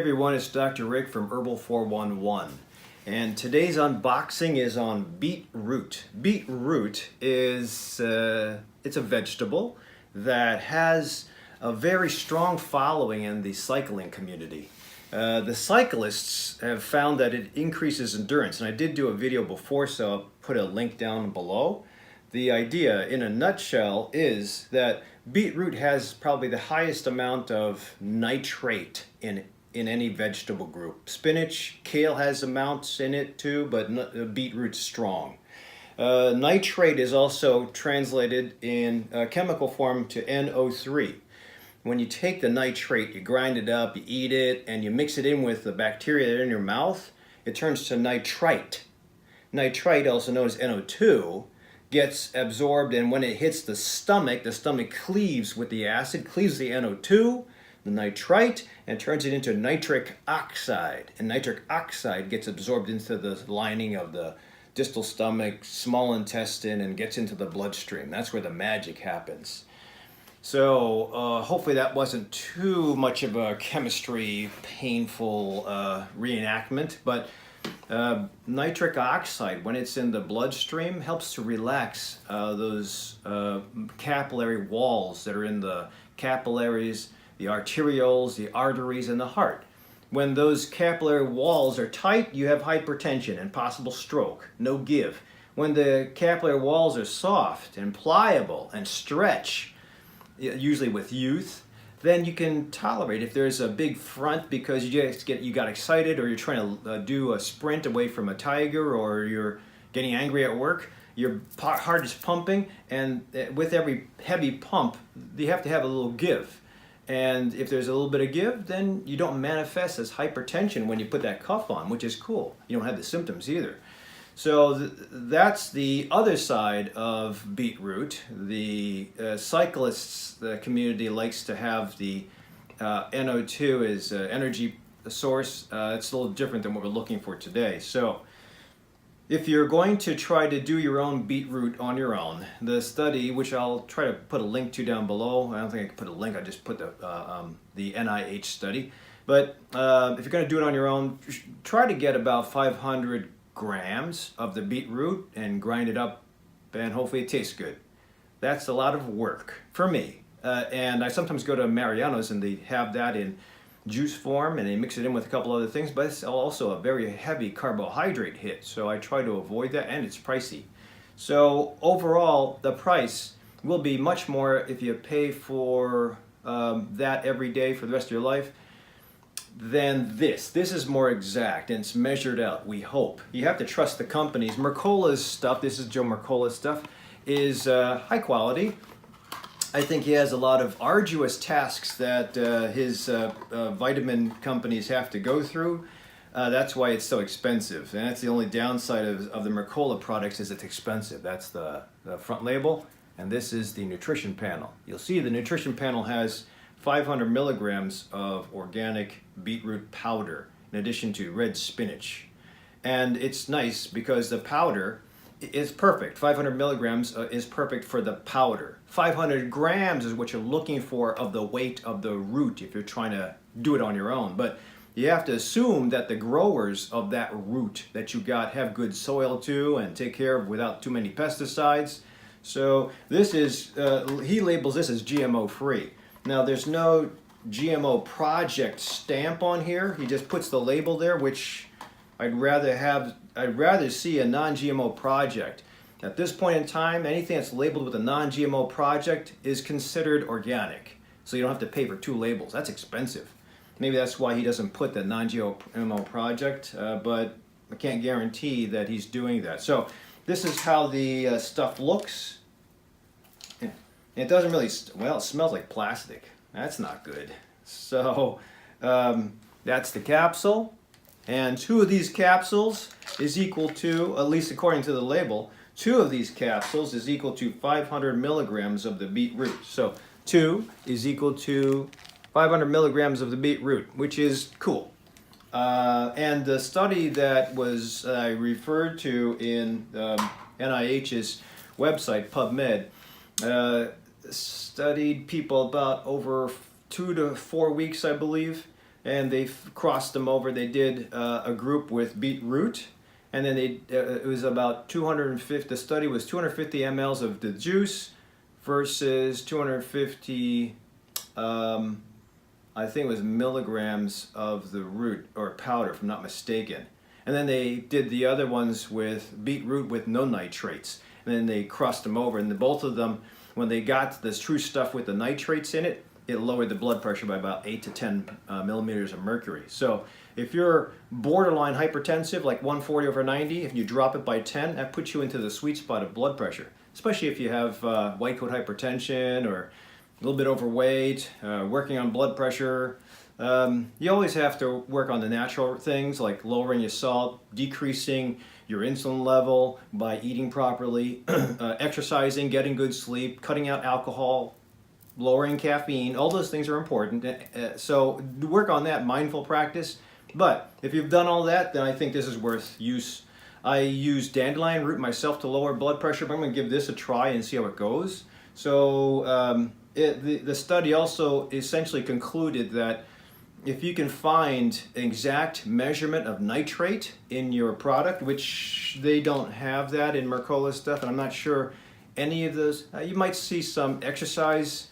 everyone, it's DrRic from Herbal 411, and today's unboxing is on BeetRoot. BeetRoot is it's a vegetable that has a very strong following in the cycling community. The cyclists have found that it increases endurance, and I did do a video before, so I'll put a link down below. The idea in a nutshell is that BeetRoot has probably the highest amount of nitrate in any vegetable group. Spinach, kale has amounts in it too, but BeetRoot's strong. Nitrate is also translated in chemical form to NO3. When you take the nitrate, you grind it up, you eat it, and you mix it in with the bacteria that are in your mouth, it turns to nitrite. Nitrite, also known as NO2, gets absorbed, and when it hits the stomach cleaves with the acid, cleaves the NO2, the nitrite, and turns it into nitric oxide. And nitric oxide gets absorbed into the lining of the distal stomach, small intestine, and gets into the bloodstream. That's where the magic happens. So hopefully that wasn't too much of a chemistry painful reenactment, but nitric oxide, when it's in the bloodstream, helps to relax those capillary walls that are in the capillaries, the arterioles, the arteries, and the heart. When those capillary walls are tight, you have hypertension and possible stroke, no give. When the capillary walls are soft and pliable and stretch, usually with youth, then you can tolerate. If there's a big front because you got excited, or you're trying to do a sprint away from a tiger, or you're getting angry at work, your heart is pumping, and with every heavy pump, you have to have a little give. And if there's a little bit of give, then you don't manifest as hypertension when you put that cuff on, which is cool. You don't have the symptoms either. So that's the other side of BeetRoot. The cyclists, the community likes to have the NO2 as energy source. It's a little different than what we're looking for today. So if you're going to try to do your own BeetRoot on your own, the study, which I'll try to put a link to down below. I don't think I can put a link, I just put the NIH study. But if you're going to do it on your own, try to get about 500 grams of the BeetRoot and grind it up, and hopefully it tastes good. That's a lot of work for me. And I sometimes go to Mariano's and they have that in juice form, and they mix it in with a couple other things, but it's also a very heavy carbohydrate hit, so I try to avoid that, and it's pricey. So overall, the price will be much more if you pay for that every day for the rest of your life than this. This is more exact, and it's measured out, we hope. You have to trust the companies. Mercola's stuff, this is Joe Mercola's stuff, is high quality. I think he has a lot of arduous tasks that his vitamin companies have to go through. That's why it's so expensive. And that's the only downside of the Mercola products, is it's expensive. That's the front label. And this is the nutrition panel. You'll see the nutrition panel has 500 milligrams of organic beetroot powder in addition to red spinach. And it's nice because the powder is perfect. 500 milligrams is perfect for the powder. 500 grams is what you're looking for of the weight of the root if you're trying to do it on your own. But you have to assume that the growers of that root that you got have good soil too, and take care of without too many pesticides. So this is, he labels this as GMO free. Now there's no GMO project stamp on here. He just puts the label there, which I'd rather see a non-GMO project. At this point in time, anything that's labeled with a non-GMO project is considered organic. So you don't have to pay for two labels. That's expensive. Maybe that's why he doesn't put the non-GMO project, but I can't guarantee that he's doing that. So this is how the stuff looks. It doesn't really, well, it smells like plastic. That's not good. So that's the capsule. And two of these capsules is equal to, at least according to the label, two of these capsules is equal to 500 milligrams of the BeetRoot. So 2 is equal to 500 milligrams of the BeetRoot, which is cool. And the study that was referred to in NIH's website, PubMed, studied people about over 2 to 4 weeks, I believe. and they crossed them over. They did a group with BeetRoot, and then it was about 250. The study was 250 mLs of the juice versus 250. I think it was milligrams of the root or powder, if I'm not mistaken. And then they did the other ones with BeetRoot with no nitrates. And then they crossed them over. And both of them, when they got this true stuff with the nitrates in it, it lowered the blood pressure by about 8 to 10 millimeters of mercury. So if you're borderline hypertensive, like 140 over 90, if you drop it by 10, that puts you into the sweet spot of blood pressure. Especially if you have white coat hypertension or a little bit overweight, working on blood pressure. You always have to work on the natural things like lowering your salt, decreasing your insulin level by eating properly, exercising, getting good sleep, cutting out alcohol, lowering caffeine. All those things are important. So work on that mindful practice. But if you've done all that, then I think this is worth use. I use dandelion root myself to lower blood pressure, but I'm going to give this a try and see how it goes. So the study also essentially concluded that if you can find an exact measurement of nitrate in your product, which they don't have that in Mercola's stuff, and I'm not sure any of those, you might see some exercise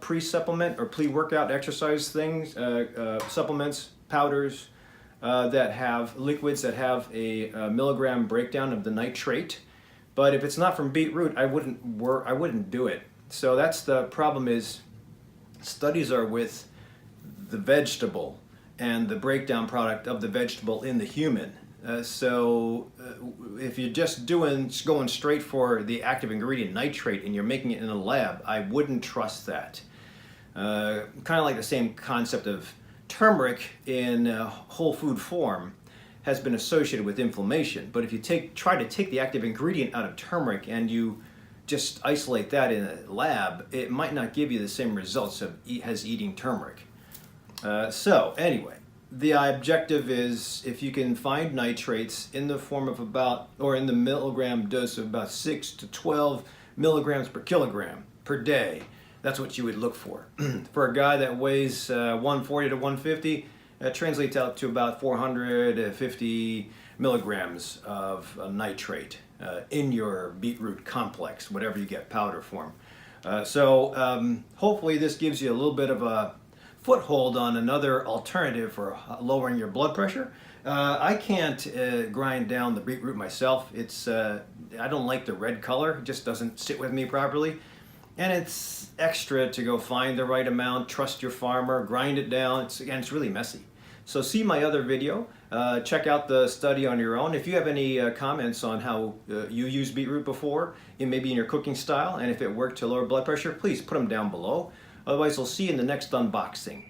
pre-supplement or pre-workout exercise things, supplements, powders that have liquids that have a milligram breakdown of the nitrate. But if it's not from BeetRoot, I wouldn't do it. So that's the problem, is studies are with the vegetable and the breakdown product of the vegetable in the human. So if you're just going straight for the active ingredient nitrate and you're making it in a lab, I wouldn't trust that. Kind of like the same concept of turmeric in whole food form has been associated with inflammation. But if you try to take the active ingredient out of turmeric and you just isolate that in a lab, it might not give you the same results as eating turmeric. So anyway, the objective is if you can find nitrates in the form of in the milligram dose of about 6 to 12 milligrams per kilogram per day, that's what you would look for. For a guy that weighs 140 to 150, that translates out to about 450 milligrams of nitrate in your BeetRoot complex, whatever you get powder form. So hopefully this gives you a little bit of a foothold on another alternative for lowering your blood pressure. I can't grind down the BeetRoot myself. I don't like the red color. It just doesn't sit with me properly. And it's extra to go find the right amount, trust your farmer, grind it down. It's really messy. So see my other video. Check out the study on your own. If you have any comments on how you used BeetRoot before, maybe in your cooking style, and if it worked to lower blood pressure, please put them down below. Otherwise, we'll see you in the next unboxing.